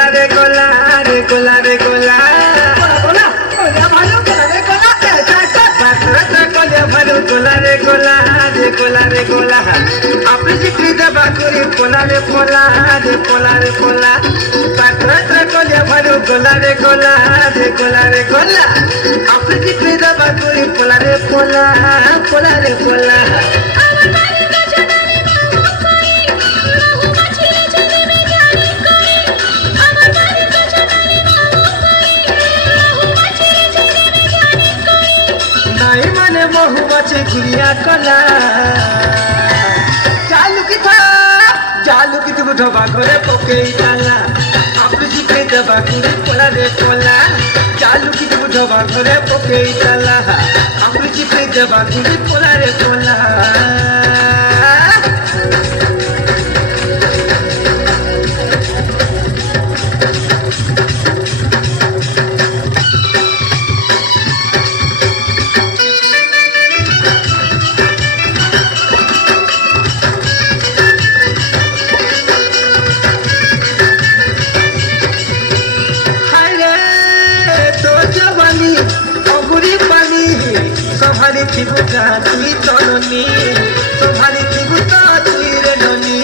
গোলা রে গোলা রে গোলা রে গোলা গোলা গোলা ভালো গোলা রে গোলা কলিয়া ভালো গোলা রে গোলা রে গোলা রে গোলা আপনি জিক্রি দেবা করি পোলা রে পোলা রে পোলা রে পোলা কলিয়া ভালো গোলা রে গোলা রে গোলা রে গোলা আপনি জিক্রি দেবা করি পোলা রে পোলা পোলা রে পোলা মহুমাছি ঘুরিয়া কলা চালু কি তুমি ঢোবা ঘরে পকেই তালা আপনি জিপে দেবা ঘুরে পোলা রে পোলা চালু কি তুমি ঢোবা ঘরে পকেই তালা আপনি জিপে দেবা ঘুরে পোলা রে পোলা সভারে ত্রিভুজা তুই তননি সভারে ত্রিভুজা তুই রে ননি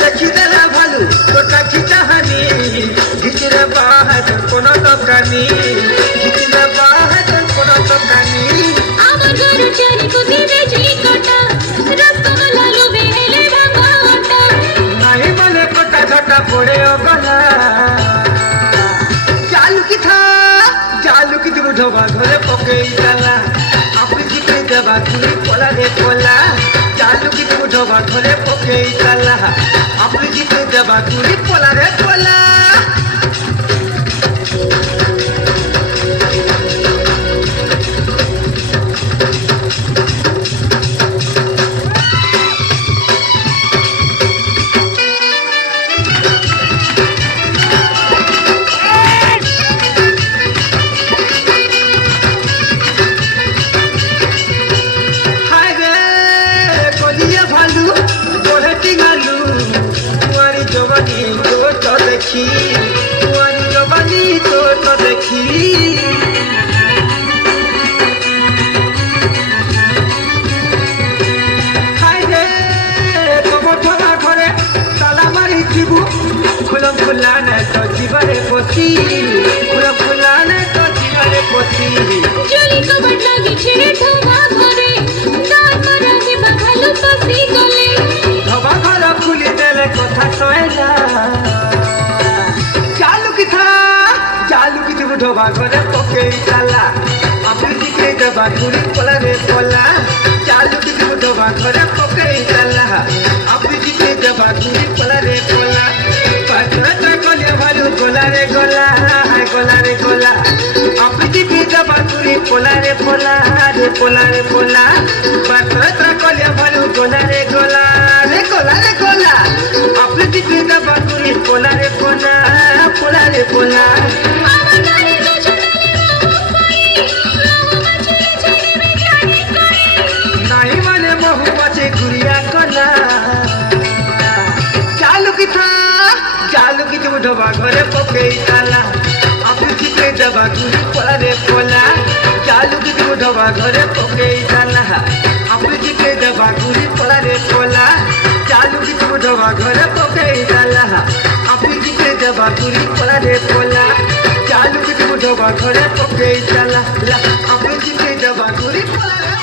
দেখি দেলা ভালু তোটা কি চাহানি ঘিচরে বাহাদ কোন দোকানি ঘিচরে বাহাদ কোন দোকানি আমার গরু চারি কুতি বেচি কটা রসগোল্লা লোভে হেলে ভাঙাটা নাই বলে কটা ঝটা পড়ে ও গলা চালু কি তুমি ঢোবা ঘরে পকেই তালা আপনি জিতে দেবা ঘুরি পোলা রে পোলা চালু কি তুমি ঢোবা ঘরে পকেই তালা আপনি জিতে দেবা ঘুরি পোলা রে পোলা দেখি তোমারি জবানি তোর দেখি হাইরে তোমার ঢোলা ঘরে তালা মারি থিবু খুলম খুলা না তো জীবনে পতি খুলম খুলা না তো জীবনে পতি জলি কবর লাগি ছেড়ে ঢোবা ঘরে দাঁত মারাগে ভালো পাসি গলে ঢোবা ঘর খুলি দেলে কথা কয় না চালু কি তুমি ঢোবা ঘরে পকেই তালা আপনি জিতে দেবা ঘুরি পোলা রে পোলা চালু কি তুমি ঢোবা ঘরে পকেই তালা আপনি জিতে দেবা ঘুরি পোলা রে পোলা কলিয়া ভালো গোলা রে গোলা হায় গোলা রে গোলা আপনি জিতে দেবা ঘুরি পোলা রে পোলা রে পোলা রে পোলা কলিয়া ভালো গোলা রে গোলা রে গোলা রে গোলা আপনি জিতে দেবা ঘুরি পোলা রে পোলা পোলা রে পোলা আমার গাড়ি দোছনালে নাই মানে মহুমাছি ঘুরিয়া কলা চালু কি তুমি ঢোবা ঘরে পকেই তালা আপনি জিতে দেবা ঘুরি পোলা রে পোলা চালু কি তুমি ঢোবা ঘরে পকেই তালা আপনি জিতে দেবা ঘুরি পোলা রে পোলা চালু কি তুমি ঢোবা ঘরে পকেই তালা আপনি জিতে দেবা ঘুরি পোলা রে পোলা চালু কি তুমি ঢোবা ঘরে পকেই তালা আপনি জিতে দেবা ঘুরি পোলা রে